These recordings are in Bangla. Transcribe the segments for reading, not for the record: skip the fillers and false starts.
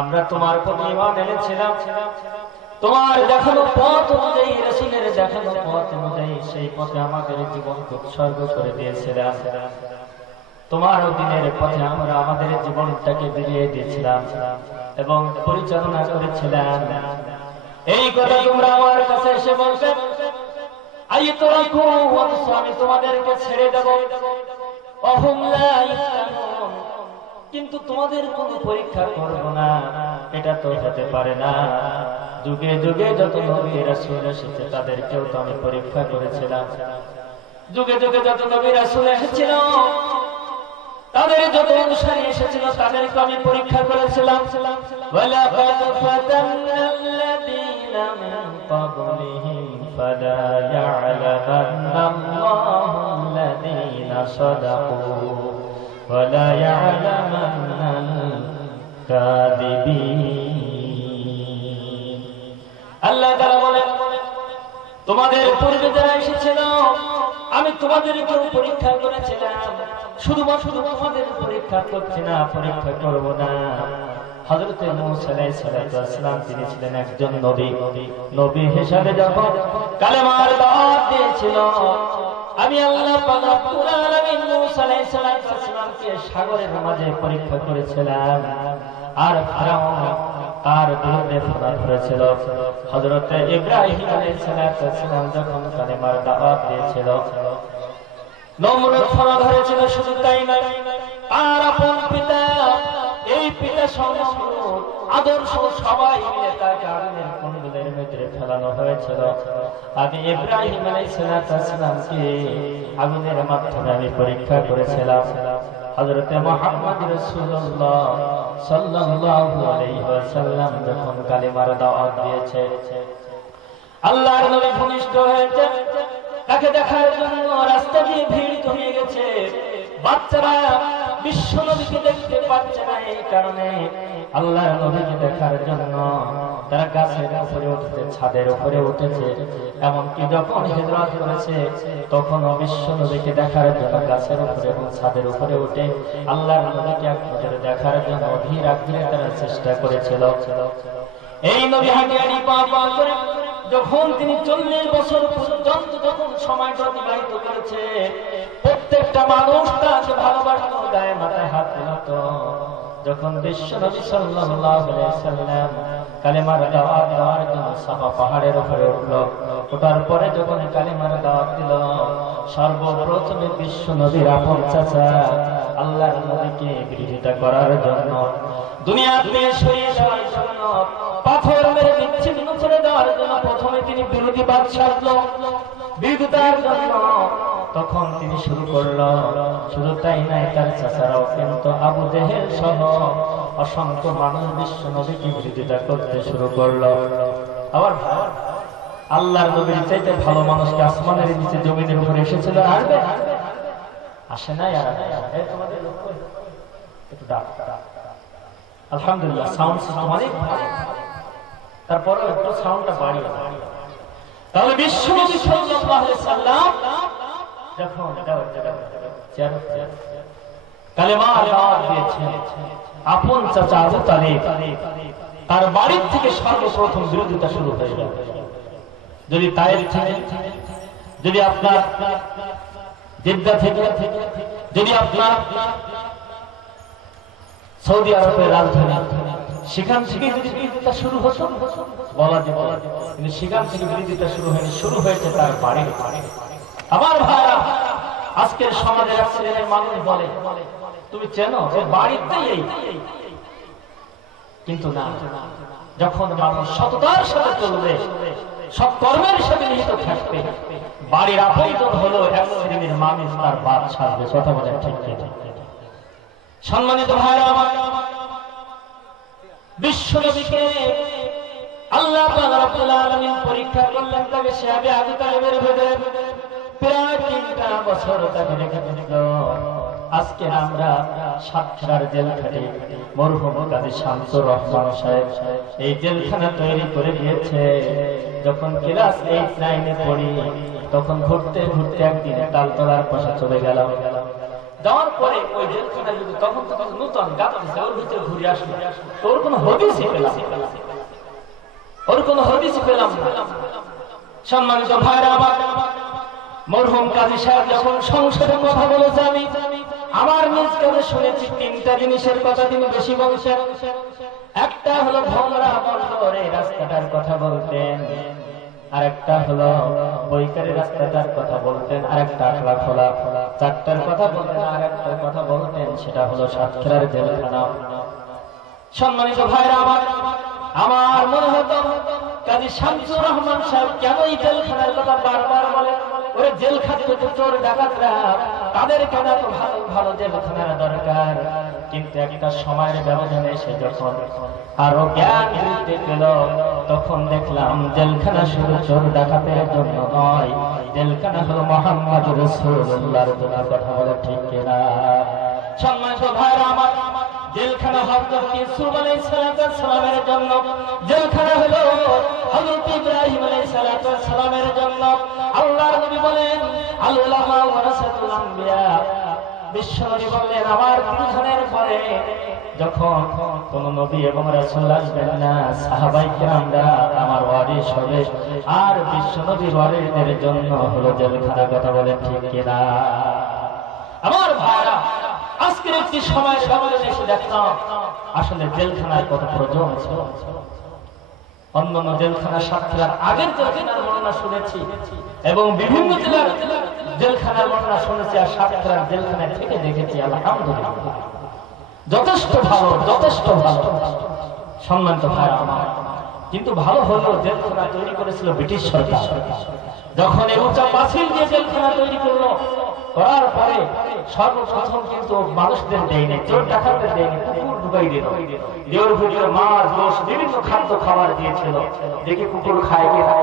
আমরা তোমার প্রতি ঈমান এনেছিলাম, তোমার দেখানো পথ অনুযায়ী, রাসূলের দেখানো পথ অনুযায়ী সেই পথে আমাদের জীবন উৎসর্গ করে দিয়েছিলাম। তোমার দিনের পথে আমরা আমাদের জীবনটাকে বিলিয়ে দিয়েছিলাম এবং পরিচালনা করেছিলাম। এই কথা তোমরা আমার কাছে এসে বলবে, আমি তোমাদেরকে ছেড়ে দেব, কিন্তু তোমাদের কোনো পরীক্ষা করব না, এটা তো হতে পারে না। যুগে যুগে যত নবী রাসূল এসেছে তাদেরকেও তো আমি পরীক্ষা করেছিলাম। যুগে যুগে যত নবী রাসূল এসেছিল, তাদের যত অনুসারী এসেছিল তাদেরকে আমি পরীক্ষা করেছিলাম। ওয়ালাকাদ ফাতান্নাল্লাযীনা মিন ক্বাবলিহিম ফালা ইয়া'লামান্নাল্লাহুল্লাযীনা সাদাকু ওয়ালা ইয়া'লামান্নাল কাযিবিন। আল্লাহ তাআলা বলেন, তোমাদের পূর্বে যারা এসেছিল আমি তোমাদেরকেও পরীক্ষা করেছিলাম। শুধুমাত্র তোমাদের পরীক্ষা করছি না, পরীক্ষা করব না। হযরত মূসা আলাইহিস সালাম তিনি ছিলেন একজন নবী। নবী হিসেবে যখন কালেমার দাওয়াত দিয়েছিল, আমি আল্লাহ পাক রব্বুল আলামিন মূসা আলাইহিস সালামকে সাগরের মাঝে পরীক্ষা করেছিলাম। আর ফিরআউন তার বিরুদ্ধে ফাঁদ করেছিল। হযরত ইব্রাহিম আলাইহিস সালাম যখন কালেমার দাওয়াত দিয়েছিল, নমরুদ ফাঁদ ধরেছিল। শুধু তাই নয়, তার আপন পিতা, এই পিতা নমরুদ আদর্শ সবাই মিলে তাকে আগুনের কুণ্ডলের ভিতরে ফেলানো হয়েছিল। আমি ইব্রাহিম আলাইহিস সালামকে আগুনের মাধ্যমে আমি পরীক্ষা করেছিলাম। হযরত মুহাম্মদ রাসূলুল্লাহ সাল্লাল্লাহু আলাইহি ওয়াসাল্লাম যখন কালেমার দাওয়াত দিয়েছে, আল্লাহর নবী ভূমিষ্ঠ হয়েছে। তাকে দেখার জন্য রাস্তা দিয়ে ভিড় জমিয়ে গেছে। বাচ্চারা বিশ্ব নবীকে দেখতে পাচ্ছে না, এই কারণে আল্লাহর নবীকে দেখার জন্য তারা গাছের উপরে উঠেছে, ছাদের উপরে উঠেছে। এমনকি যখন হিজরত করেছে তখন বিশ্ব নবীকে দেখার জন্য গাছের উপরে এবং ছাদের উপরে উঠে আল্লাহর নবীকে এক নজরে দেখার জন্য ধীর আগ্রহে তারা চেষ্টা করেছিল। এই নবী হাঁটি হাঁটি পা পা করে যখন তিনি 40 বছর পর্যন্ত যখন সময়টা অতিবাহিত করেছে, প্রত্যেকটা মানুষ তাকে ভালোবাসত, গায়ে মাথায় হাত দিত। যখন বিশ্ব নবী সাল্লাল্লাহু আলাইহি সাল্লাম কালেমার দাওয়াত দেওয়ার জন্য সাফা পাহাড়ের উপরে উঠল, ওঠার পরে যখন কালেমার দাওয়াত দিল, সর্বপ্রথমে বিশ্ব নবীর আপন চাচা আল্লাহর নবীকে বিরোধিতা করার জন্য, দুনিয়া থেকে সরিয়ে দেওয়ার জন্য, পাথর মেরে বিচ্ছিন্ন করে দেওয়ার জন্য প্রথমে তিনি বিরোধীবাদ সাধলো, বিরোধিতার জন্য তখন তিনি শুরু করলো। শুধু তাই নাই, তার চাচারাও কিন্তু আবু জেহেল সহ অসংখ্য মানুষ বিশ্ব নবীকে বিরোধিতা করতে শুরু করলো। আবার আল্লাহর নবীর চাইতে ভালো মানুষকে আসমানের নিচে জমিনের উপরে এসেছিল, আসবে আসে নাই? আর তোমাদের লক্ষ্য একটু ডাক, আলহামদুলিল্লাহ সাউন্ড সিস্টেম অনেক ভালো, তারপরে একটু সাউন্ডটা বাড়িয়ে। তাহলে বিশ্ব নবী সাল্লাল্লাহু আলাইহি সাল্লাম যখন কালেমার দাওয়াত দিয়েছেন, আপন চাচা আবু তালিব তার বাড়ির থেকে সর্বপ্রথম বিরোধিতা শুরু হয়ে গেল। যদি তায়েফ থেকে, যদি আপনার জিদ্দা থেকে, যদি আপনার সৌদি আরবের রাজধানী, সেখান থেকে যদি বিরোধিতা শুরু হতো বলা যেত, কিন্তু সেখান থেকে বিরোধিতা শুরু হয়নি, শুরু হয়েছে তার বাড়ির। আমার ভাইরা, আজকের সমাজের এক শ্রেণীর মানুষ বলে, তুমি চেনো যে বাড়িতেই এই, কিন্তু না, যখন মানুষ সততার সাথে চলবে, সব কর্মের সাথে নিহিত থাকবে, বাড়ির আপনজন হলো এক শ্রেণীর মানুষ তার বাদ ছাড়বে। কথা বলেন ঠিক ঠিক? সম্মানিত ভাইরা আমার, বিশ্ব নবীকে আল্লাহ পাক রব্বুল আলামিন পরীক্ষা করলেন। তাকে শিহাবে আবু তালেবের ভেতরে প্রায় 3টা বছর তাকে রেখে দিল। আজকে আমরা সাতক্ষীরার জেলখানে মরহুম কাজী শামসুর রহমান সাহেব এই জেলখানা তৈরি করে দিয়েছে। যখন ক্লাস 8-9 পড়ি, তখন ঘুরতে ঘুরতে একদিন তালতলার পাশে চলে গেলাম। যাওয়ার পরে ওই জেলখানায় যদি তখন নতুন গাছ ওর ভিতরে ঘুরে আসলো, ওর কোনো হদিসই পেলাম, ওর কোনো হদিসই পেলাম না। সম্মানিত ভাইরা আমার, মরহুম কাজী সাহেব যখন সংসদে কথা বলেছে, আমি আমার নিজ কানে শুনেছি তিনটা জিনিসের কথা তিনি বেশি বলছেন। একটা হলো ভোমরা বন্দর এই রাস্তাটার কথা বলতেন, আর একটা হলো বৈকারি রাস্তাটার কথা বলতেন, আর একটা আখলা খোলা চারটার কথা বলতেন, আর একটা কথা বলতেন সেটা হলো সাতক্ষীরার জেলখানা। সম্মানিত ভাইরা আমার, আমার মনে হতো কাজী শামসুর রহমান সাহেব কেন এই জেলখানার কথা বারবার বলে? ওরা জেল খাটতে তো চোর ডাকাতরা, তাদের কেন এত ভালো ভালো জেলখানার দরকার? কিন্তু একটা সময়ের ব্যবধানে সে যখন আরো জ্ঞান বৃদ্ধি পেল, তখন দেখলাম জেলখানা শুধু চোর ডাকাতের জন্য নয়, জেলখানা হলো মুহাম্মদ রাসূলুল্লাহর জন্য। কথা বলে ঠিক কিনা? সম্মানিত ভাইরা আমার, জেলখানা হযরত ইউসুফ আলাইহিস সালামের জন্য, জেলখানা হলো হযরত ইব্রাহিম আলাইহিস সালামের জন্য। আল্লাহর নবী বলেন, আল উলামা ওয়ারাসাতুল আম্বিয়া, বিশ্বনবী বললেন আমার বিধানের পরে যখন কোন নবী এবং রাসূল আসবেন না, সাহাবায়ে কেরামরা আমার ওয়ারিস হবে, আর বিশ্বনবীর ওয়ারিসদের জন্য হলো জেলখানা। কথা বলেন ঠিক কিনা? আমার ভাইরা, আজকের একটি সময়ের ব্যবধানে এসে দেখলাম আসলে জেলখানায় কত প্রয়োজন ছিল। অন্যান্য জেলখানা সাতক্ষীরার আগের জেলখানার বর্ণনা শুনেছি এবং বিভিন্ন জেলার জেলখানার বর্ণনা শুনেছি, আর সাতক্ষীরার জেলখানায় থেকে দেখেছি আলহামদুলিল্লাহ যথেষ্ট ভালো, যথেষ্ট ভালো। সম্মানিত ভাইরা আমার, কিন্তু ভালো হলো জেলখানা তৈরি করেছিল ব্রিটিশ সরকার। যখন এই উঁচা পাঁচিল দিয়ে জেলখানা তৈরি করলো, করার পরে সর্বপ্রথম কিন্তু মানুষদের দেয়নি, চোর ডাকাতদের দেয়নি, কুকুর ঢুকাই দিল। দেওয়ার ভিতরে মাছ গোশ বিভিন্ন খাদ্য খাবার দিয়েছিল, দেখি কুকুর খায় কিনা।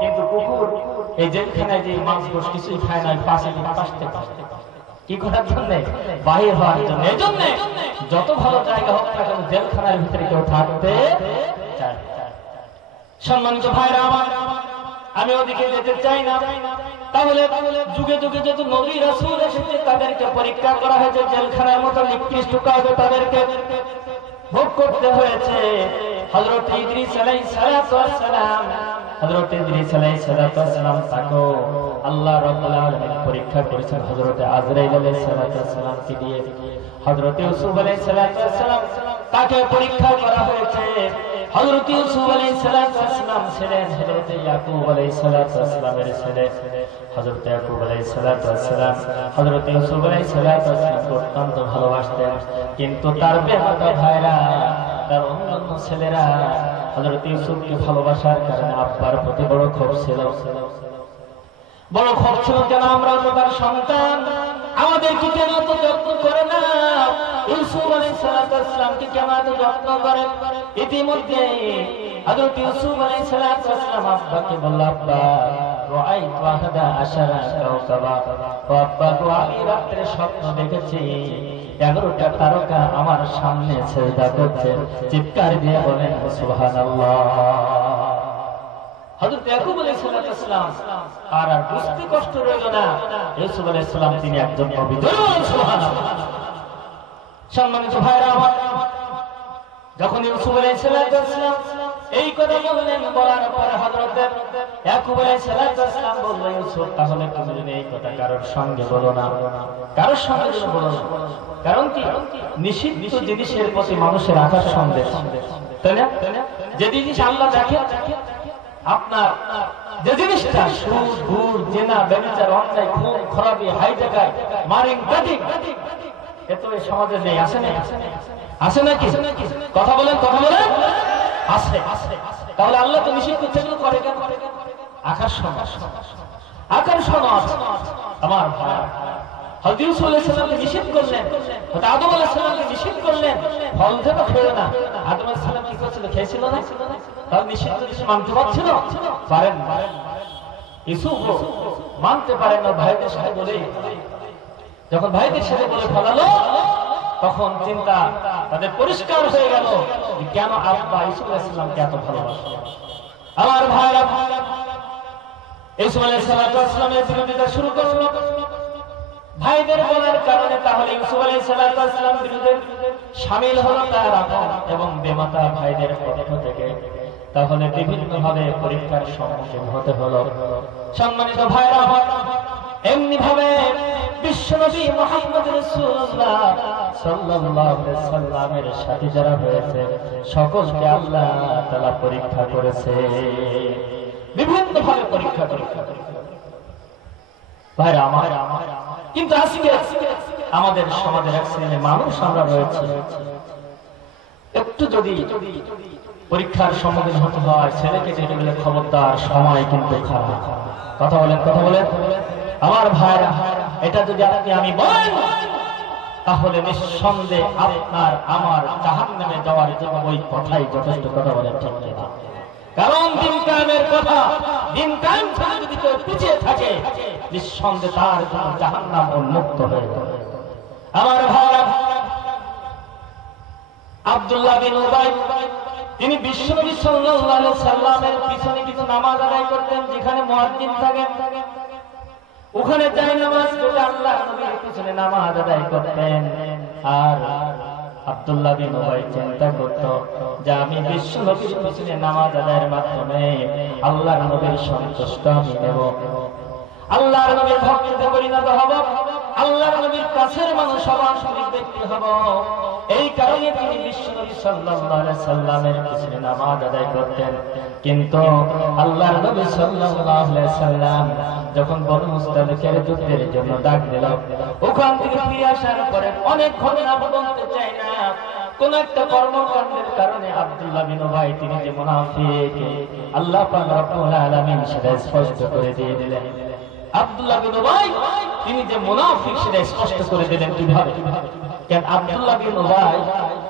কিন্তু কুকুর এই জেলখানায় যে মাছ গোশ কিছুই খায় না, পাশে কি করার জন্য? বাহির হওয়ার জন্য। এই জন্য যত ভালো জায়গা হোক না কেন, জেলখানার ভিতরে কেউ থাকতে চায়। সম্মানিত ভাইরা আমার, আমি ওদিকে যেতে চাই না। তাহলে যুগে যুগে যত নবী রাসূল এসেছে তাদেরকে পরীক্ষা করা হয়েছে, জেলখানার মতো নিকৃষ্ট কাজ তাদেরকে ভোগ করতে হয়েছে। হযরত ইদ্রিস আলাইহিস সালাম, হযরত ইদ্রিস আলাইহিস সালাম তাকে আল্লাহ রাব্বুল আলামিন পরীক্ষা করেছেন হযরত আজরাইল আলাইহিস সালামকে দিয়ে। হযরত ইউসুফ আলাইহিস সালাম তাকে পরীক্ষা করা হয়েছে। হযরত ইউসুফ আলাইহিস সালাম ছিলেন হযরত ইয়াকুব আলাইহিস সালামের ছেলে। হযরত ইয়াকুব আলাইহিস সালাম হযরত ইউসুফ আলাইহিস সালামকে অত্যন্ত ভালোবাসতেন, কিন্তু তার বেহাতা ভাইরা, তার অন্যান্য ছেলেরা হযরত ইউসুফকে ভালোবাসার কারণে আব্বার প্রতি বড় ক্ষোভ ছিল। বড় ক্ষোভ ছিল, কেন আমরা তো তার সন্তান, আমাদেরকে কেন এত যত্ন করে না? ইউসুফ আলাইহিস সালামকে কেন এত যত্ন করে? ইতিমধ্যে হযরত ইউসুফ আলাইহিস সালাম আব্বাকে বলল, আব্বা রাআইতু আহাদা আশারা কাওকাবা, ও আব্বা গো, আমি রাতে স্বপ্ন দেখেছি 11টা তারকা আমার সামনে সিজদা করছে। চিৎকার দিয়ে বলেন সুবহানাল্লাহ। হযরত ইয়াকুব আলাইহিস সালাম আর বুঝতে কষ্ট রইল না, ইউসুফ আলাইহিস সালাম তিনি একজন নবী। সুবহানাল্লাহ। সম্মানিত ভাইরা আমার, যখন ইউসুফ আলাইহিস সালাম এই কথা বললেন, বলার পরে হযরত ইয়াকুব আলাইহিস সালাম বললেন, ইউসুফ তাহলে তুমি যদি এই কথা কারোর সঙ্গে বলো না, কারোর সঙ্গে বলো না। কারণ কি? নিষিদ্ধ জিনিসের প্রতি মানুষের আকার সন্দেহ, তাই না? যে জিনিস আল্লাহ দেখে, আপনার যে জিনিসটা সুদ, ঘুষ, জেনা, ব্যভিচার, অন্যায়, খুন, খারাপি, হাইজাকাই, মারিং, কাটিং, এত এই সমাজে নেই, আছে না? আছে নাকি? কথা বলেন, কথা বলেন। আছে। তাহলে আল্লাহ তো নিষিদ্ধ করতে করে কেন? আকর্ষণ, আকর্ষণ আছে। আমার ভাই, হযরত ইউসুফ আলাইহিস সালামকে নিষেধ করলেন, হযরত আদম আলাইহিস সালামকে নিষেধ করলেন, ফল থেকে খেও না। আদম আলাইহিস সালাম কি করেছিল? খেয়েছিল না? তাহলে নিষিদ্ধ জিনিস মানতে পারছিল? পারেন না। ইউসুফ মানতে পারেন না, ভাইদের সাথে বলে, যখন ভাইদের সাথে বলে ফেলালো, তখন চিন্তা তাদের পরিষ্কার হয়ে গেল কেন আব্বা ইউসুফ আলাইহিস সালামকে এত ভালোবাসে। আমার ভাইরা, ইউসুফ আলাইহিস সালামের বিরোধিতা শুরু করলো। ভাইদের বলার কারণে তাহলে ইউসুফ আলাইহিস সালাম বিরুদ্ধে শামিল হলো তার আপন এবং বেমাতা ভাইদের পক্ষ থেকে। তাহলে বিভিন্ন ভাবে পরীক্ষার সম্মুখীন হতে হলো। সম্মানিত ভাইরা আমার, এমনি ভাবে বিশ্বনবী মুহাম্মদ রাসূলুল্লাহ সাল্লাল্লাহু আলাইহি সাল্লামের সাথে যারা হয়েছে সকলকে আল্লাহ তাআলা পরীক্ষা করেছে, বিভিন্ন ভাবে পরীক্ষা করেছে ভাইরা আমার। কিন্তু আজকে আমাদের সমাজের এক শ্রেণীর মানুষ আমরা রয়েছে, একটু যদি পরীক্ষার সম্মুখীন হতে হয় ছেলেকে ডেকে গেলে খবরদার, সময় কিন্তু খারাপ। কথা বলেন, কথা বলেন আমার ভাইরা। এটা যদি আপনি আমি বলেন তাহলে নিঃসন্দেহে আপনার আমার জাহান্নামে যাওয়ার জন্য ওই কথাই যথেষ্ট। কথা বলেন ঠিক না? কারণ দিন কায়েমের কথা, দিন কায়েম থেকে যদি কেউ পিছিয়ে থাকে নিঃসন্দেহে তার জন্য জাহান্নাম উন্মুক্ত হয়ে যাবে। আমার ভাইরা, আব্দুল্লাহ বিন উবাই তিনি বিশ্বনবী সাল্লাল্লাহু আলাইহি সাল্লামের পিছনে কিছু নামাজ আদায় করতেন, যেখানে মুয়াজ্জিন থাকেন ওখানে যাই নামাজ পড়ে আল্লাহর নবীর পিছনে নামাজ আদায় করতেন। আর আব্দুল্লাহ বিন উবাই চিন্তা করত যে আমি বিশ্বনবীর পিছনে নামাজ আদায়ের মাধ্যমে আল্লাহর নবীর সন্তুষ্ট আমি নেব, আল্লাহর নবীর ভক্ততে পরিণত হব, আল্লাহর নবীর কাছের মানুষ হব, শরীফ ব্যক্তি হব। এই কারণে তিনি বিশ্বনবী সাল্লাল্লাহু আলাইহি সাল্লামের পিছনে নামাজ আদায় করতেন। কিন্তু আল্লাহর নবী সাল্লাল্লাহু আলাইহি সাল্লাম যখন বনু মুস্তালিকের যুদ্ধের জন্য ডাক দিল, ওখান থেকে ফিরে আসার পরে অনেক ঘটনা বলতে চাই না, কোন একটা কর্মকাণ্ডের কারণে আব্দুল্লাহ বিন উবাই তিনি যে মুনাফিক আল্লাহ পাক রব্বুল আলামিন সেটা স্পষ্ট করে দিয়ে দিলেন। আব্দুল্লাহ বিন উবাই তিনি যে মুনাফিক সেটা স্পষ্ট করে দিলেন। কিভাবে? কেন আব্দুল্লাহ বিন উবাই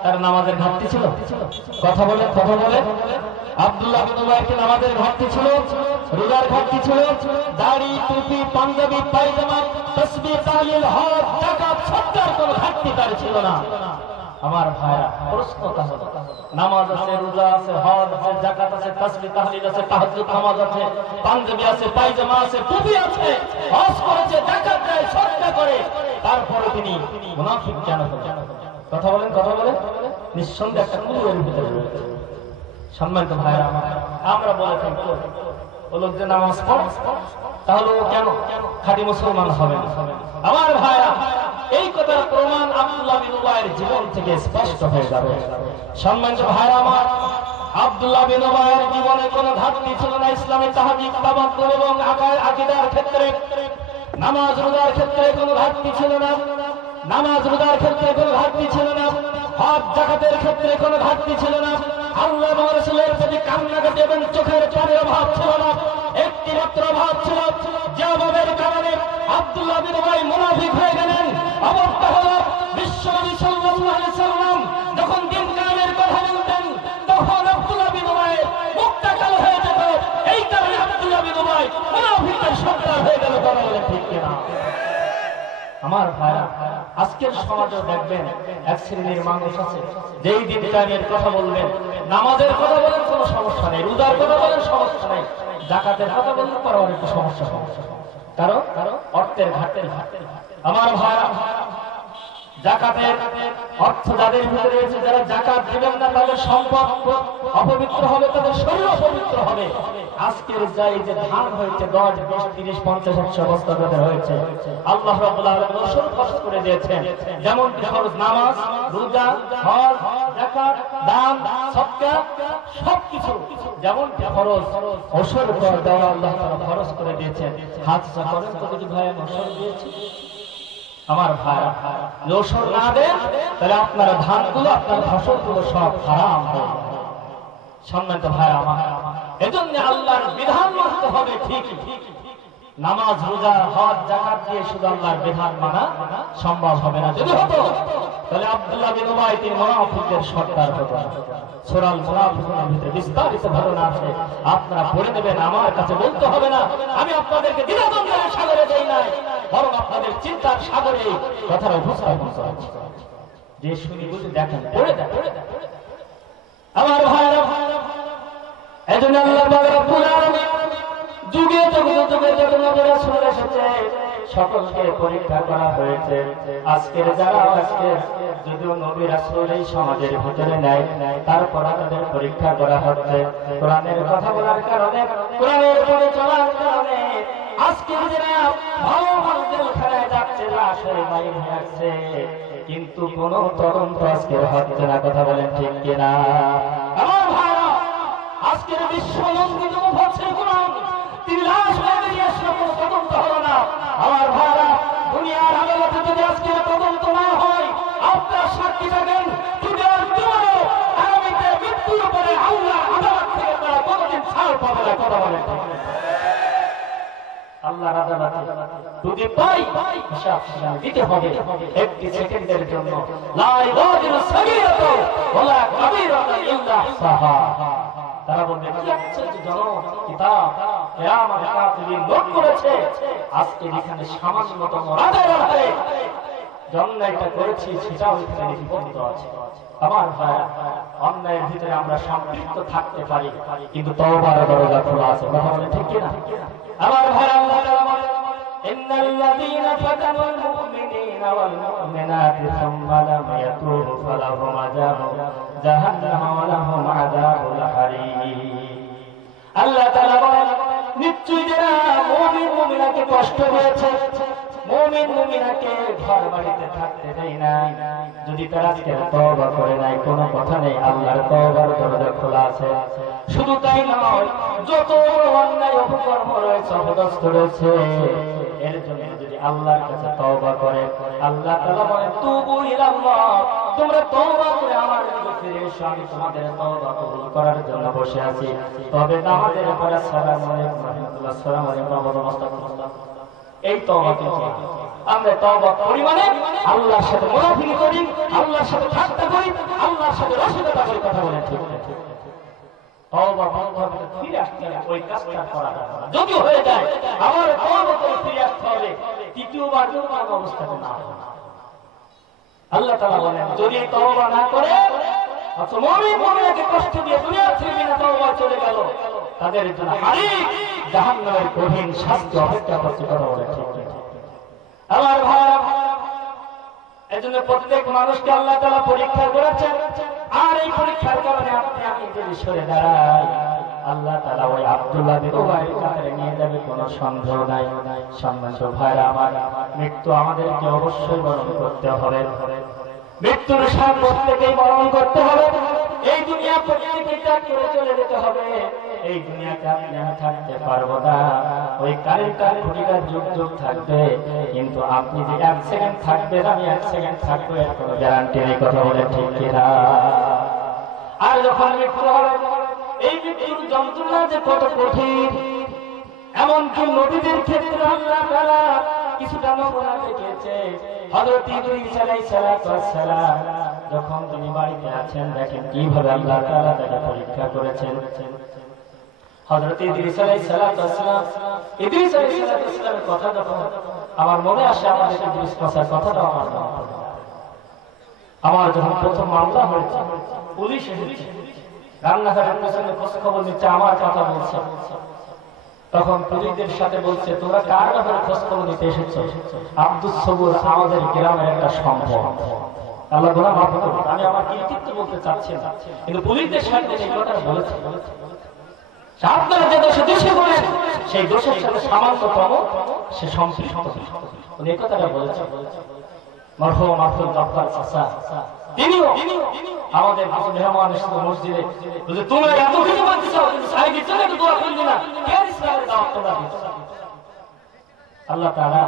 তার নামাজের ঘাটতি ছিল? কথা বলে, কথা বলে আব্দুল্লাহ বিন উবাই কি নামাজের ঘাটতি ছিল? রোজার ঘাটতি ছিল? দাড়ি, টুপি, পাঞ্জাবি, পায়জামা, তাসবিহ, তাহলিল, হজ, যাকাত সবটার কোনো ঘাটতি তার ছিল না। আমার ভাইরা, প্রশ্ন তাহলে নামাজ আছে, রোজা আছে, হজ আছে, যাকাত আছে, তাসবিহ তাহলিল আছে, তাহাজ্জুদ নামাজ আছে, পাঞ্জাবি আছে, পায়জামা আছে, টুপি আছে, হজ করেছে, যাকাত দেয়, সদকা করে, তারপরে তিনি মুনাফিক কেন হলেন? কথা বলেন, কথা বলেন। নিঃসন্দেহে একটা কুয়ের ভিতরে রয়েছে। সম্মানিত ভাইরা আমার, আমরা বলে থাকি ও লোক যে নামাজ পড়ে তাহলে ও কেন খাঁটি মুসলমান হবে না? আমার ভাইরা, এই কথার প্রমাণ আব্দুল্লাহ বিন উবাইয়ের জীবন থেকে স্পষ্ট হয়ে যাবে। সম্মানিত ভাইরা আমার, আব্দুল্লাহ বিন উবাইয়ের জীবনে কোনো ঘাটতি ছিল না ইসলামে তাহজিব, তাওয়াক্কুল এবং আকীদার ক্ষেত্রে। নামাজ রোজার ক্ষেত্রে কোনো ঘাটতি ছিল না, নামাজ রোজার ক্ষেত্রে কোনো ঘাটতি ছিল না, হজ যাকাতের ক্ষেত্রে কোনো ঘাটতি ছিল না, আল্লাহ এবং রাসূলের প্রতি কান্নাকাটি এবং চোখের পানির অভাব ছিল না। একটি মাত্র অভাব ছিল, যে অভাবের কারণে আব্দুল্লাহ বিন উবাই মুনাফিক হয়ে গেলেন। অবস্থা হলো বিশ্বনবী সাল্লাল্লাহু আলাইহি সাল্লাম যখন দিন কায়েমের কথা বলতেন তখন আব্দুল্লাহ বিন উবাই মুখটা কালো হয়ে যেত। এই কারণে আব্দুল্লাহ বিন উবাই মুনাফিকের সর্দার হয়ে গেল। কথা বলেন ঠিক কিনা? আমার ভাইরা, আজকের সমাজে দেখবেন এক শ্রেণীর মানুষ আছে যেই দিন কায়েমের কথা বলবেন, নামাজের কথা বলেন কোনো সমস্যা নেই, রোজার কথা বলেন সমস্যা নেই, যাকাতের কথা বললে পরে একটু সমস্যা সমস্যা, কারণ অর্থের ঘাটতি। আমার ভাইরা, যাকাতের অর্থ যাদের ভিতরে রয়েছে, যারা যাকাত দিবেন না তাদের সম্পদ অপবিত্র হবে, তাদের শরীর অপবিত্র হবে। আজকের যাই যে ধান হয়েছে 10, 20, 30, 50, 100 বস্তা করে হয়েছে, আল্লাহ রাব্বুল আলামিন ওসব খরচ করে দিয়েছেন। যেমন ফরজ নামাজ, রোজা, হজ, যাকাত, দান, সদকা সবকিছু যেমন ফরজ ওসর করে দেওয়া আল্লাহ তাআলা খরচ করে দিয়েছেন। হাত করেন তো দেখি ভাই ওসর দিয়েছে। আমার ভাইরা, ওসর না দেন তাহলে আপনার ধানগুলো, আপনার ফসলগুলো সব হারাম হয়ে যাবে। সম্মানিত ভাইরা আমার, এজন্য আল্লাহর বিধান মানতে হবে ঠিকই। নামাজ, রোজা, হজ, যাকাত দিয়ে শুধু আল্লাহর বিধান মানা সম্ভব হবে না। যদি হতো তাহলে আব্দুল্লাহ বিন উবাই তিনি মুনাফিকদের সর্দার হতেন। সূরা আল মুনাফিকুনের ভিতরে বিস্তারিত ঘটনা আছে, আপনারা পড়ে নেবেন, আমার কাছে বলতে হবে না। আমি আপনাদেরকে দ্বিধাদ্বন্দ্বের সাগরে দেই নাই, বরং আপনাদের চিন্তার সাগরে কথার উপস্থাপন করেছি। যে শুনি বুঝে দেখেন, পড়ে দেখেন। আমার ভাইরা, এজন্য আল্লাহ রাব্বুল আলামিন যুগে যুগে যুগে যুগে নবী রাসূল এসেছে, সকলকে পরীক্ষা করা হয়েছে। আজকের যারা আজকের যদিও নবী রাসূল এই সমাজের ভিতরে নাই, তারপর তাদের পরীক্ষা করা হচ্ছে কোরআনের কথা বলার কারণে, কোরআনের পরে চলার কারণে। আজকে যারা ভালো মানুষদের খেলায় যাচ্ছে, লাশের বাইরে হয়ে আসছে, কিন্তু কোন তদন্ত আজকে হচ্ছে না। কথা বলেন ঠিক কিনা? আমার ভাইরা, আজকের বিশ্ব নন্দিত মুফাসসির কোরআন, তিনি লাশ বেরিয়ে আসলো, কোনো তদন্ত হলো না। আমার ভাইরা, দুনিয়ার আদালতে যদি আজকে তদন্ত না হয়, আপনার সাক্ষী থাকেন দুনিয়ার জীবনে আগামীতে মৃত্যুর উপরে আল্লাহ আদালত থেকে তারা কোনোদিন ছাড় পাবে না। কথা বলেন ঠিক কিনা? আল্লাহর আদালতে যদি পাই, হিসাব দিতে হবে একটি সেকেন্ডের জন্য। লা ইউগাদিরু সাগীরাতাও ওয়ালা কাবীরাতাও ইল্লা আহসাহা। তারা বলবে কি আশ্চর্যজনক কিতাব, কিয়ামত কাতিবিন নোট করেছে, আজকে এখানে সামান্যতম রাতের রাতে অন্যায়টা করেছি সেটাও এখানে লিপিবদ্ধ আছে। আমার ভাইরা, অন্যায়ের ভিতরে আমরা সম্পৃক্ত থাকতে পারি, কিন্তু তওবার দরজা খোলা আছে। কথা বলেন ঠিক কিনা? আমার ভাইরা, আল্লাহ তাআলা বলেন, ইন্নাল্লাযীনা ফাতানুল মুমিনিনা ওয়াল মুমিনাতি সুম্মা লাম ইয়াতুবু ফালাহুম আযাবু জাহান্নাম ওয়া লাহুম আযাবুল হারীক। আল্লাহ তাআলা বলেন, নিশ্চয়ই যারা মুমিন মুমিনাকে কষ্ট দিয়েছে, মুমিন মুমিনাকে ঘর বাড়িতে থাকতে দেয় না, যদি তারা আজকে তওবা করে নাই, কোনো কথা নেই, আল্লাহর তওবার দরজা খোলা আছে। শুধু তাই নয়, যত অন্যায় অপকর্ম রয়েছে, অপদস্থ রয়েছে, এর জন্য যদি আল্লাহর কাছে তওবা করে, আল্লাহ তাআলা বলেন, তুবু ইলাল্লাহ, তোমরা তওবা করে আমার দিকে ফিরে এসো, আমি তোমাদের তওবা কবুল করার জন্য বসে আছি। তবে নামাজের পরে আসসালামু আলাইকুম ওয়া রাহমাতুল্লাহ, আসসালামু আলাইকুম ওয়া রাহমাতুল্লাহ, এই তওবা কিন্তু আমরা তওবা করি মানে আল্লাহর সাথে মুনাফিকি করি, আল্লাহর সাথে ঠাট্টা করি, আল্লাহর সাথে রসিকতা করি। কথা বলেন ঠিক না? তওবা বন্ধ হবে, ফিরে আসতে হবে, ওই কাজটা করা যাবে না। যদি হয়ে যায় আবার তওবা করে ফিরে আসতে হবে, তৃতীয়বার যদি কোনো অবস্থাতে না হয়। আল্লাহ তাআলা বলেন, যদি তওবা না করে, অথচ মুমিন মুমিনাকে কষ্ট দিয়ে দুনিয়া থেকে বিনা তওবা চলে গেল, তাদের জন্য হারিক জাহান্নামের কঠিন শাস্তি অপেক্ষা করছে। কথা বলেন ঠিক না? আমার ভাইরা, এজন্য প্রত্যেক মানুষকে আল্লাহ তাআলা পরীক্ষা করেছেন, আর এই পরীক্ষার কারণে আপনি আমি যদি সরে দাঁড়াই, আল্লাহ তাআলা ওই আব্দুল্লাহ বিন উবাইয়ের কাছে নিয়ে যাবে, কোনো সন্দেহ নাই। সম্মানিত ভাইরা আমার, মৃত্যু আমাদেরকে অবশ্যই বরণ করতে হবে, মৃত্যুর স্বাদ প্রত্যেকেই বরণ করতে হবে। এই দুনিয়া প্রত্যেকেই ত্যাগ করে চলে যেতে হবে। এই দুনিয়াতে আপনি আমি থাকতে পারবো না, ওই কারেন্টার খুঁটিটা যুগ যুগ থাকবে, কিন্তু আপনি যে এক সেকেন্ড থাকবেন, আমি এক সেকেন্ড থাকবো, এর কোনো গ্যারান্টি নেই। কথা বলে ঠিক কিনা? আর যখন মৃত্যু হবে, এই মৃত্যুর যন্ত্রণা যে কত কঠিন, এমনকি নবীদের ক্ষেত্রে আল্লাহ তাআলা কিছুটা নমুনা দেখিয়েছে। হযরত ইদ্রিস আলাইহিস সালাম যখন তিনি বাড়িতে আছেন, দেখেন কিভাবে আল্লাহ তাআলা তাকে পরীক্ষা করেছেন। হযরত ইদ্রিস আলাইহিস সালামের কথা যখন আমার মনে আসে, আমাদের ইদ্রিস মুসার কথাটা আমার মনে পড়ে। আমার যখন প্রথম মামলা হয়েছে, পুলিশ এসেছে, রান্নাঘরের পেছনে খোঁজ খবর নিচ্ছে, আমার কথা বলছে, তখন পুলিশদের সাথে বলছে, তোমরা কার ব্যাপারে খোঁজ খবর নিতে এসেছো? আব্দুস সবুর আমাদের গ্রামের একটা সম্পদ। আল্লাহ গোলাম মাফ করুন, আমি আমার কৃতিত্ব বলতে চাচ্ছি না, কিন্তু পুলিশদের সাথে এই কথাটা বলেছে, আপনারা যে দোষে দোষী বলেন, সেই দোষের সাথে সামান্যতম সে সম্পৃক্ত, এই কথাটা বলেছে। মরহুম আব্দুল গফফার চাচা, তিনিও আমাদের কিছু মেহমান এসেছিল মসজিদে, বলে তোমরা এত কিছু বলতেছ, সাহেবের জন্য তো দোয়া করলি না, কেন ইসলামের দাওয়াত তোমরা দিচ্ছ? আল্লাহ তাআলা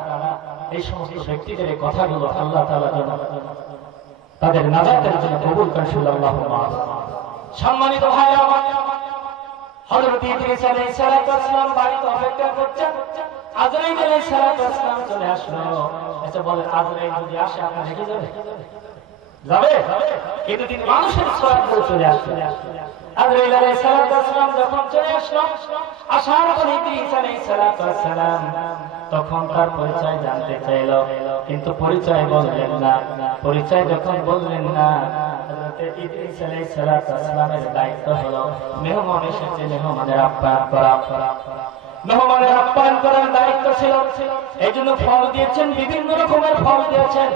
এই সমস্ত ব্যক্তিদের এই কথাগুলো আল্লাহ তাআলা যেন তাদের নাজাতের জন্য কবুল করেন। আল্লাহুম্মা সম্মানিত ভাইরা আমার, হযরত ইদ্রিস আলাইহিস সালাম বাড়িতে অপেক্ষা করছেন, আজরাইল আলাইহিস সালাম চলে আসলো। আচ্ছা বলেন, আজরাইল যদি আসে আপনার রেখে যাবে? যাবে, কিন্তু তিনি মানুষের সওয়াব করে চলে আসলেন। আজরাইল আলাইহিস সালাম যখন চলে আসলো, আসার পর ইদ্রিস আলাইহিস সালাম তখন তার পরিচয় জানতে চাইল, কিন্তু পরিচয় বললেন না। পরিচয় যখন বললেন না, ইদ্রিস আলাইহিস সালামের দায়িত্ব হলো মেহমান এসেছে, মেহমানের আপ্যায়ন করা। মেহমানের আপ্যায়ন করার দায়িত্ব ছিল, এই জন্য ফল দিয়েছেন, বিভিন্ন রকমের ফল দিয়েছেন।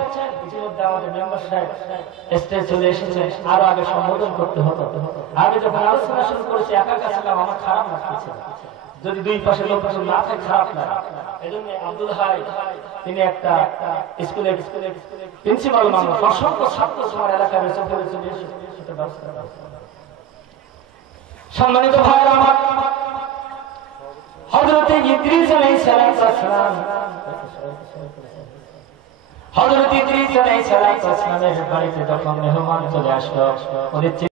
ইতিমধ্যে আমাদের মেম্বার সাহেব স্টেজ চলে এসেছে, আরো আগে সম্বোধন করতে হতো। আগে যখন আলোচনা শুরু করেছি একা একা ছিলাম, আমার খারাপ লাগছে, যদি দুই পাশে লোক না থাকে খারাপ লাগে। এই জন্য আব্দুল হাই তিনি একটা স্কুলের প্রিন্সিপাল মানুষ, অসংখ্য ছাত্র তোমার এলাকায় রয়েছে, সম্মানিত ভাইরা আমার, হযরত ইদ্রিস আলাইহিস সালাম, হযরত ইদ্রিস আলাইহিস সালামের বাড়িতে যখন মেহমান চলে আসলো, ওদের